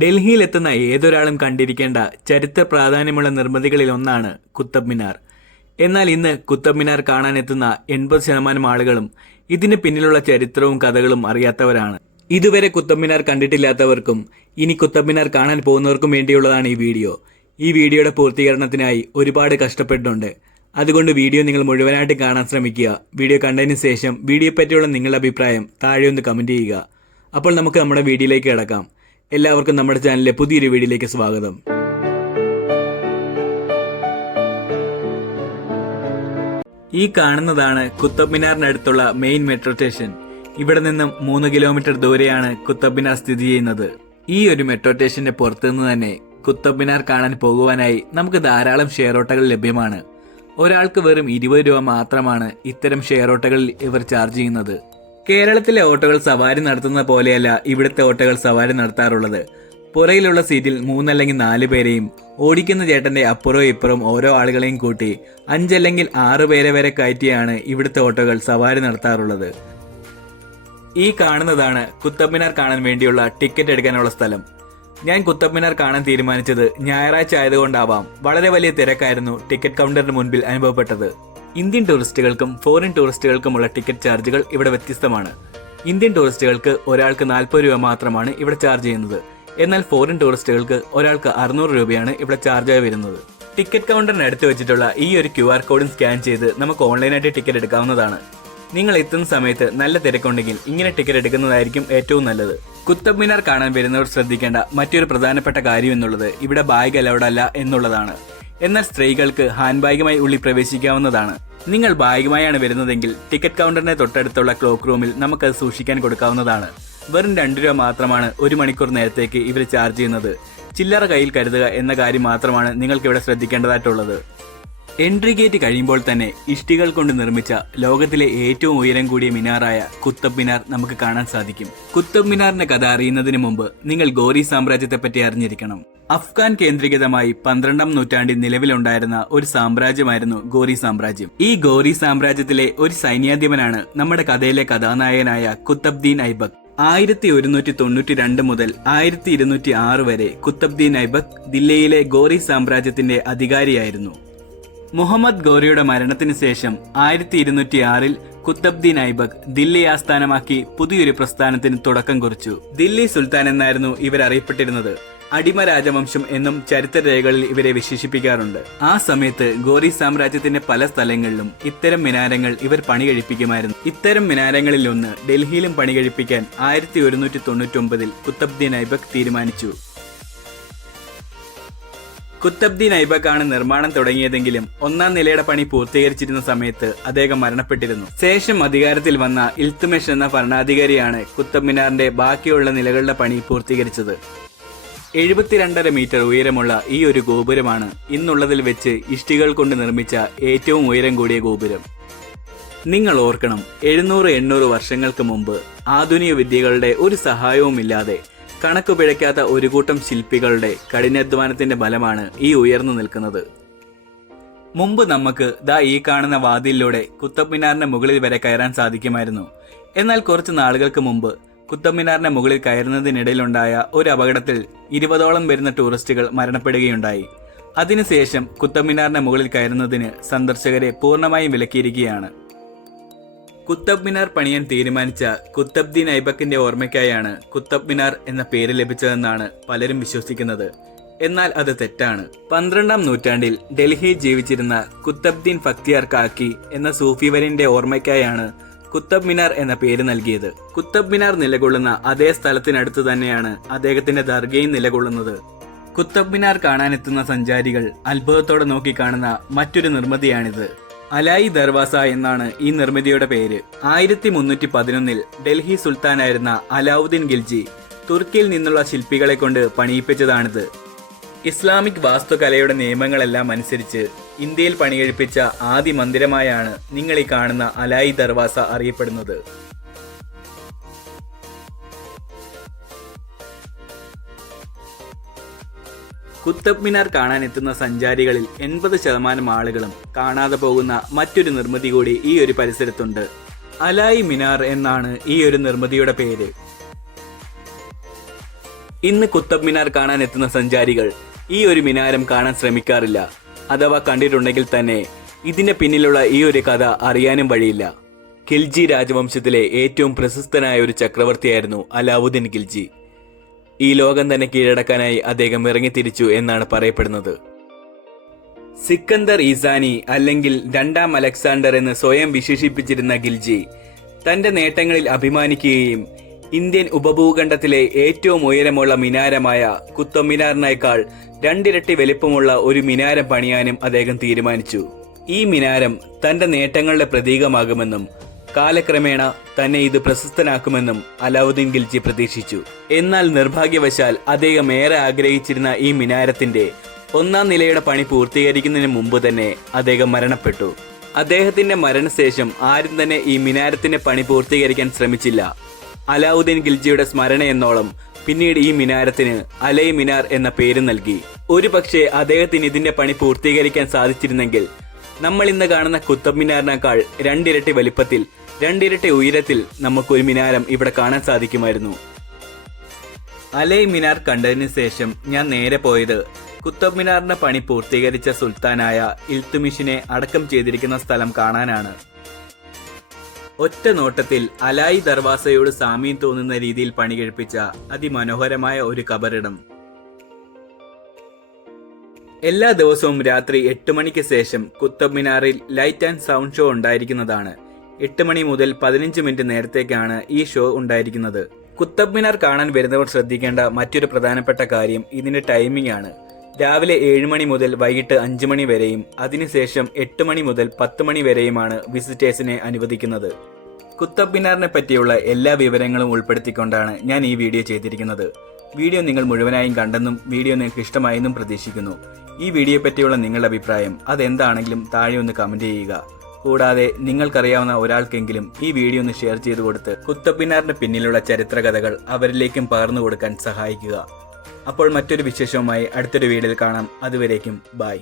ഡൽഹിയിലെത്തുന്ന ഏതൊരാളും കണ്ടിരിക്കേണ്ട ചരിത്ര പ്രാധാന്യമുള്ള നിർമ്മിതികളിൽ ഒന്നാണ് കുത്തബ് മിനാർ. എന്നാൽ ഇന്ന് കുത്തബ് മിനാർ കാണാനെത്തുന്ന 80% ആളുകളും ഇതിന് പിന്നിലുള്ള ചരിത്രവും കഥകളും അറിയാത്തവരാണ്. ഇതുവരെ കുത്തബ് മിനാർ കണ്ടിട്ടില്ലാത്തവർക്കും ഇനി കുത്തബ് മിനാർ കാണാൻ പോകുന്നവർക്കും വേണ്ടിയുള്ളതാണ് ഈ വീഡിയോ. ഈ വീഡിയോയുടെ പൂർത്തീകരണത്തിനായി ഒരുപാട് കഷ്ടപ്പെട്ടിട്ടുണ്ട്. അതുകൊണ്ട് വീഡിയോ നിങ്ങൾ മുഴുവനായിട്ട് കാണാൻ ശ്രമിക്കുക. വീഡിയോ കണ്ടതിന് ശേഷം വീഡിയോയെ പറ്റിയുള്ള നിങ്ങളുടെ അഭിപ്രായം താഴെ ഒന്ന് കമൻറ്റ് ചെയ്യുക. അപ്പോൾ നമുക്ക് നമ്മുടെ വീഡിയോയിലേക്ക് കിടക്കാം. എല്ലാവർക്കും നമ്മുടെ ചാനലിലെ പുതിയൊരു വീഡിയോയിലേക്ക് സ്വാഗതം. ഈ കാണുന്നതാണ് കുത്തബ് മിനാറിനടുത്തുള്ള മെയിൻ മെട്രോ സ്റ്റേഷൻ. ഇവിടെ നിന്നും 3 കിലോമീറ്റർ ദൂരെയാണ് കുത്തബ് മിനാർ സ്ഥിതി ചെയ്യുന്നത്. ഈ ഒരു മെട്രോ സ്റ്റേഷന്റെ പുറത്തുനിന്ന് തന്നെ കുത്തബ് മിനാർ കാണാൻ പോകുവാനായി നമുക്ക് ധാരാളം ഷെയർ ഓട്ടോകൾ ലഭ്യമാണ്. ഒരാൾക്ക് വെറും 20 രൂപ മാത്രമാണ് ഇത്തരം ഷെയർ ഓട്ടോകളിൽ ഇവർ ചാർജ് ചെയ്യുന്നത്. കേരളത്തിലെ ഓട്ടോകൾ സവാരി നടത്തുന്ന പോലെയല്ല ഇവിടുത്തെ ഓട്ടോകൾ സവാരി നടത്താറുള്ളത്. പുറയിലുള്ള സീറ്റിൽ 3 അല്ലെങ്കിൽ 4 പേരെയും ഓടിക്കുന്ന ചേട്ടന്റെ അപ്പുറവും ഇപ്പുറവും ഓരോ ആളുകളെയും കൂട്ടി 5 അല്ലെങ്കിൽ 6 പേരെ വരെ കയറ്റിയാണ് ഇവിടുത്തെ ഓട്ടോകൾ സവാരി നടത്താറുള്ളത്. ഈ കാണുന്നതാണ് കുത്തബ് മിനാർ കാണാൻ വേണ്ടിയുള്ള ടിക്കറ്റ് എടുക്കാനുള്ള സ്ഥലം. ഞാൻ കുത്തബ് മിനാർ കാണാൻ തീരുമാനിച്ചത് ഞായറാഴ്ച ആയതുകൊണ്ടാവാം വളരെ വലിയ തിരക്കായിരുന്നു ടിക്കറ്റ് കൗണ്ടറിന് മുൻപിൽ അനുഭവപ്പെട്ടത്. ഇന്ത്യൻ ടൂറിസ്റ്റുകൾക്കും ഫോറിൻ ടൂറിസ്റ്റുകൾക്കുമുള്ള ടിക്കറ്റ് ചാർജുകൾ ഇവിടെ വ്യത്യസ്തമാണ്. ഇന്ത്യൻ ടൂറിസ്റ്റുകൾക്ക് ഒരാൾക്ക് 40 രൂപ മാത്രമാണ് ഇവിടെ ചാർജ് ചെയ്യുന്നത്. എന്നാൽ ഫോറിൻ ടൂറിസ്റ്റുകൾക്ക് ഒരാൾക്ക് 600 രൂപയാണ് ഇവിടെ ചാർജായി വരുന്നത്. ടിക്കറ്റ് കൗണ്ടറിന് അടുത്ത് വെച്ചിട്ടുള്ള ഈ ഒരു QR കോഡും സ്കാൻ ചെയ്ത് നമുക്ക് ഓൺലൈനായിട്ട് ടിക്കറ്റ് എടുക്കാവുന്നതാണ്. നിങ്ങൾ എത്തുന്ന സമയത്ത് നല്ല തിരക്കുണ്ടെങ്കിൽ ഇങ്ങനെ ടിക്കറ്റ് എടുക്കുന്നതായിരിക്കും ഏറ്റവും നല്ലത്. കുത്തബ് മിനാർ കാണാൻ വരുന്നവർ ശ്രദ്ധിക്കേണ്ട മറ്റൊരു പ്രധാനപ്പെട്ട കാര്യം എന്നുള്ളത് ഇവിടെ ബാഗ് അലൗഡ് അല്ല എന്നുള്ളതാണ്. എന്നാൽ സ്ത്രീകൾക്ക് ഹാൻഡ് ബാഗുമായി ഉള്ളിൽ പ്രവേശിക്കാവുന്നതാണ്. നിങ്ങൾ ബാഗുമായാണ് വരുന്നതെങ്കിൽ ടിക്കറ്റ് കൗണ്ടറിന് തൊട്ടടുത്തുള്ള ക്ലോക്ക് റൂമിൽ നമുക്കത് സൂക്ഷിക്കാൻ കൊടുക്കാവുന്നതാണ്. വെറും 2 രൂപ മാത്രമാണ് 1 മണിക്കൂർ നേരത്തേക്ക് ഇവർ ചാർജ് ചെയ്യുന്നത്. ചില്ലറ കയ്യിൽ കരുതുക എന്ന കാര്യം മാത്രമാണ് നിങ്ങൾക്ക് ഇവിടെ ശ്രദ്ധിക്കേണ്ടതായിട്ടുള്ളത്. എൻട്രി ഗേറ്റ് കഴിയുമ്പോൾ തന്നെ ഇഷ്ടികൾ കൊണ്ട് നിർമ്മിച്ച ലോകത്തിലെ ഏറ്റവും ഉയരം കൂടിയ മിനാറായ കുത്തബ് മിനാർ നമുക്ക് കാണാൻ സാധിക്കും. കുത്തബ് മിനാറിന്റെ കഥ അറിയുന്നതിന് മുമ്പ് നിങ്ങൾ ഗോറി സാമ്രാജ്യത്തെ പറ്റി അറിഞ്ഞിരിക്കണം. അഫ്ഗാൻ കേന്ദ്രീകൃതമായി 12ാം നൂറ്റാണ്ടിൽ നിലവിലുണ്ടായിരുന്ന ഒരു സാമ്രാജ്യമായിരുന്നു ഗോറി സാമ്രാജ്യം. ഈ ഗോറി സാമ്രാജ്യത്തിലെ ഒരു സൈന്യാധിപനാണ് നമ്മുടെ കഥയിലെ കഥാനായകനായ കുത്തബ്ദീൻ ഐബക്. 1192 മുതൽ 1206 വരെ കുത്തബ്ദീൻ ഐബക് ദില്ലിയിലെ ഗോറി സാമ്രാജ്യത്തിന്റെ അധികാരിയായിരുന്നു. മുഹമ്മദ് ഗോറിയുടെ മരണത്തിന് ശേഷം 1206-ൽ കുത്തബ്ദീൻ ഐബക് ദില്ലി ആസ്ഥാനമാക്കി പുതിയൊരു പ്രസ്ഥാനത്തിന് തുടക്കം കുറിച്ചു. ദില്ലി സുൽത്താൻ എന്നായിരുന്നു ഇവർ അറിയപ്പെട്ടിരുന്നത്. അടിമ രാജവംശം എന്നും ചരിത്രരേഖകളിൽ ഇവരെ വിശേഷിപ്പിക്കാറുണ്ട്. ആ സമയത്ത് ഗോറി സാമ്രാജ്യത്തിന്റെ പല സ്ഥലങ്ങളിലും ഇത്തരം മിനാരങ്ങൾ ഇവർ പണി കഴിപ്പിക്കുമായിരുന്നു. ഇത്തരം മിനാരങ്ങളിൽ ഒന്ന് ഡൽഹിയിലും പണി കഴിപ്പിക്കാൻ 1199-ൽ കുത്തബ്ദീൻ ഐബക് തീരുമാനിച്ചു. കുത്തബ്ദീൻ ഐബക് ആണ് നിർമ്മാണം തുടങ്ങിയതെങ്കിലും 1ാം നിലയുടെ പണി പൂർത്തീകരിച്ചിരുന്ന സമയത്ത് അദ്ദേഹം മരണപ്പെട്ടിരുന്നു. ശേഷം അധികാരത്തിൽ വന്ന ഇൽത്തുമിഷ് എന്ന ഭരണാധികാരിയാണ് കുത്തബ് മിനാറിന്റെ ബാക്കിയുള്ള നിലകളുടെ പണി പൂർത്തീകരിച്ചത്. 72.5 മീറ്റർ ഉയരമുള്ള ഈ ഒരു ഗോപുരമാണ് ഇന്നുള്ളതിൽ വെച്ച് ഇഷ്ടികൾ കൊണ്ട് നിർമ്മിച്ച ഏറ്റവും ഉയരം കൂടിയ ഗോപുരം. നിങ്ങൾ ഓർക്കണം, 700-800 വർഷങ്ങൾക്ക് മുമ്പ് ആധുനിക വിദ്യകളുടെ ഒരു സഹായവുമില്ലാതെ കണക്കു പിഴയ്ക്കാത്ത ഒരു കൂട്ടം ശില്പികളുടെ കഠിനാധ്വാനത്തിന്റെ ഫലമാണ് ഈ ഉയർന്നു നിൽക്കുന്നത്. മുമ്പ് നമുക്ക് ഈ കാണുന്ന വാതിലിലൂടെ കുത്തബ് മിനാറിന്റെ മുകളിൽ വരെ കയറാൻ സാധിക്കുമായിരുന്നു. എന്നാൽ കുറച്ച് നാളുകൾക്ക് മുമ്പ് കുത്തബ് മിനാറിന്റെ മുകളിൽ കയറുന്നതിനിടയിലുണ്ടായ ഒരു അപകടത്തിൽ 20ഓളം വരുന്ന ടൂറിസ്റ്റുകൾ മരണപ്പെടുകയുണ്ടായി. അതിനുശേഷം കുത്തബ് മിനാറിന്റെ മുകളിൽ കയറുന്നതിന് സന്ദർശകരെ പൂർണ്ണമായും വിലക്കിയിരിക്കുകയാണ്. കുത്തബ് മിനാർ പണിയാൻ തീരുമാനിച്ച കുത്തബ്ദീൻ ഐബക്കിന്റെ ഓർമ്മയ്ക്കായാണ് കുത്തബ് മിനാർ എന്ന പേര് ലഭിച്ചതെന്നാണ് പലരും വിശ്വസിക്കുന്നത്. എന്നാൽ അത് തെറ്റാണ്. 12ാം നൂറ്റാണ്ടിൽ ഡൽഹിയിൽ ജീവിച്ചിരുന്ന കുത്തബ്ദീൻ ബക്തിയാർ കാക്കി എന്ന സൂഫിവര്യന്റെ ഓർമ്മയ്ക്കായാണ് കുത്തബ് മിനാർ എന്ന പേര് നൽകിയത്. കുത്തബ് മിനാർ നിലകൊള്ളുന്ന അതേ സ്ഥലത്തിനടുത്ത് തന്നെയാണ് അദ്ദേഹത്തിന്റെ ദർഗയും നിലകൊള്ളുന്നത്. കുത്തബ് മിനാർ കാണാനെത്തുന്ന സഞ്ചാരികൾ അത്ഭുതത്തോടെ നോക്കിക്കാണുന്ന മറ്റൊരു നിർമ്മിതിയാണിത്. അലായി ദർവാസ എന്നാണ് ഈ നിർമ്മിതിയുടെ പേര്. 1311-ൽ ഡൽഹി സുൽത്താനായിരുന്ന അലാവുദ്ദീൻ ഖിൽജി തുർക്കിയിൽ നിന്നുള്ള ശില്പികളെ കൊണ്ട് പണിയിപ്പിച്ചതാണിത്. ഇസ്ലാമിക് വാസ്തുകലയുടെ നിയമങ്ങളെല്ലാം അനുസരിച്ച് ഇന്ത്യയിൽ പണികഴിപ്പിച്ച ആദ്യ മന്ദിരമായാണ് നിങ്ങൾ ഈ കാണുന്ന അലായി ദർവാസ അറിയപ്പെടുന്നത്. കുത്തബ് മിനാർ കാണാനെത്തുന്ന സഞ്ചാരികളിൽ 80% ആളുകളും കാണാതെ പോകുന്ന മറ്റൊരു നിർമ്മിതി കൂടി ഈ ഒരു പരിസരത്തുണ്ട്. അലായി മിനാർ എന്നാണ് ഈ ഒരു നിർമ്മിതിയുടെ പേര്. ഇന്ന് കുത്തബ് മിനാർ കാണാൻ എത്തുന്ന സഞ്ചാരികൾ ഈ ഒരു മിനാരം കാണാൻ ശ്രമിക്കാറില്ല. അഥവാ കണ്ടിട്ടുണ്ടെങ്കിൽ തന്നെ ഇതിന്റെ പിന്നിലുള്ള ഈ ഒരു കഥ അറിയാനും വഴിയില്ല. ഖിൽജി രാജവംശത്തിലെ ഏറ്റവും പ്രശസ്തനായ ഒരു ചക്രവർത്തിയായിരുന്നു അലാവുദ്ദീൻ ഖിൽജി. ഈ ലോകം തന്നെ കീഴടക്കാനായി അദ്ദേഹം ഇറങ്ങിത്തിരിച്ചു എന്നാണ് പറയപ്പെടുന്നത്. സിക്കന്ദർ ഈസാനി അല്ലെങ്കിൽ രണ്ടാം അലക്സാണ്ടർ എന്ന് സ്വയം വിശേഷിപ്പിച്ചിരുന്ന ഖിൽജി തന്റെ നേട്ടങ്ങളിൽ അഭിമാനിക്കുകയും ഇന്ത്യൻ ഉപഭൂഖണ്ഡത്തിലെ ഏറ്റവും ഉയരമുള്ള മിനാരമായ കുത്തബ് മിനാറിനേക്കാൾ 2 ഇരട്ടി വലിപ്പമുള്ള ഒരു മിനാരം പണിയാനും അദ്ദേഹം തീരുമാനിച്ചു. ഈ മിനാരം തന്റെ നേട്ടങ്ങളുടെ പ്രതീകമാകുമെന്നും കാലക്രമേണ തന്നെ ഇത് പ്രശസ്തനാക്കുമെന്നും അലാവുദ്ദീൻ ഖിൽജി പ്രതീക്ഷിച്ചു. എന്നാൽ നിർഭാഗ്യവശാൽ അദ്ദേഹം ഏറെ ആഗ്രഹിച്ചിരുന്ന ഈ മിനാരത്തിന്റെ 1-ാം നിലയുടെ പണി പൂർത്തീകരിക്കുന്നതിന് മുമ്പ് തന്നെ അദ്ദേഹം മരണപ്പെട്ടു. അദ്ദേഹത്തിന്റെ മരണശേഷം ആരും തന്നെ ഈ മിനാരത്തിന്റെ പണി പൂർത്തീകരിക്കാൻ ശ്രമിച്ചില്ല. അലാവുദ്ദീൻ ഖിൽജിയുടെ സ്മരണ എന്നോളം പിന്നീട് ഈ മിനാരത്തിന് അലൈ മിനാർ എന്ന പേര് നൽകി. ഒരുപക്ഷെ അദ്ദേഹത്തിന് ഇതിന്റെ പണി പൂർത്തീകരിക്കാൻ സാധിച്ചിരുന്നെങ്കിൽ നമ്മൾ ഇന്ന് കാണുന്ന കുത്തബ് മിനാറിനേക്കാൾ 2 ഇരട്ടി വലിപ്പത്തിൽ 2 ഇരട്ടി ഉയരത്തിൽ നമുക്കൊരു മിനാരം ഇവിടെ കാണാൻ സാധിക്കുമായിരുന്നു. അലൈ മിനാർ കണ്ടതിന് ശേഷം ഞാൻ നേരെ പോയത് കുത്തബ് മിനാറിന്റെ പണി പൂർത്തീകരിച്ച സുൽത്താനായ ഇൽത്തുമിഷിനെ അടക്കം ചെയ്തിരിക്കുന്ന സ്ഥലം കാണാനാണ്. ഒറ്റ നോട്ടത്തിൽ അലായി ദർവാസയോട് സാമ്യം തോന്നുന്ന രീതിയിൽ പണി കഴിപ്പിച്ച അതിമനോഹരമായ ഒരു കബറിടം. എല്ലാ ദിവസവും രാത്രി 8 മണിക്ക് ശേഷം കുത്തബ് മിനാറിൽ ലൈറ്റ് ആൻഡ് സൗണ്ട് ഷോ ഉണ്ടായിരിക്കുന്നതാണ്. 8 മണി മുതൽ 15 മിനിറ്റ് നേരത്തേക്കാണ് ഈ ഷോ ഉണ്ടായിരിക്കുന്നത്. കുത്തബ് മിനാർ കാണാൻ വരുന്നവർ ശ്രദ്ധിക്കേണ്ട മറ്റൊരു പ്രധാനപ്പെട്ട കാര്യം ഇതിന്റെ ടൈമിംഗ് ആണ്. രാവിലെ 7 മണി മുതൽ വൈകിട്ട് 5 മണി വരെയും അതിനുശേഷം 8 മണി മുതൽ 10 മണി വരെയുമാണ് വിസിറ്റേഴ്സിനെ അനുവദിക്കുന്നത്. കുത്തബ് മിനാറിനെ പറ്റിയുള്ള എല്ലാ വിവരങ്ങളും ഉൾപ്പെടുത്തിക്കൊണ്ടാണ് ഞാൻ ഈ വീഡിയോ ചെയ്തിരിക്കുന്നത്. വീഡിയോ നിങ്ങൾ മുഴുവനായും കണ്ടെന്നും വീഡിയോ നിങ്ങൾക്ക് ഇഷ്ടമായെന്നും പ്രതീക്ഷിക്കുന്നു. ഈ വീഡിയോ പറ്റിയുള്ള നിങ്ങളുടെ അഭിപ്രായം അതെന്താണെങ്കിലും താഴെ ഒന്ന് കമന്റ് ചെയ്യുക. കൂടാതെ നിങ്ങൾക്കറിയാവുന്ന ഒരാൾക്കെങ്കിലും ഈ വീഡിയോ ഒന്ന് ഷെയർ ചെയ്തു കൊടുത്ത് കുത്തബ് മിനാറിന്റെ പിന്നിലുള്ള ചരിത്ര കഥകൾ അവരിലേക്കും പകർന്നു കൊടുക്കാൻ സഹായിക്കുക. അപ്പോൾ മറ്റൊരു വിശേഷവുമായി അടുത്തൊരു വീഡിയോയിൽ കാണാം. അതുവരേക്കും ബൈ.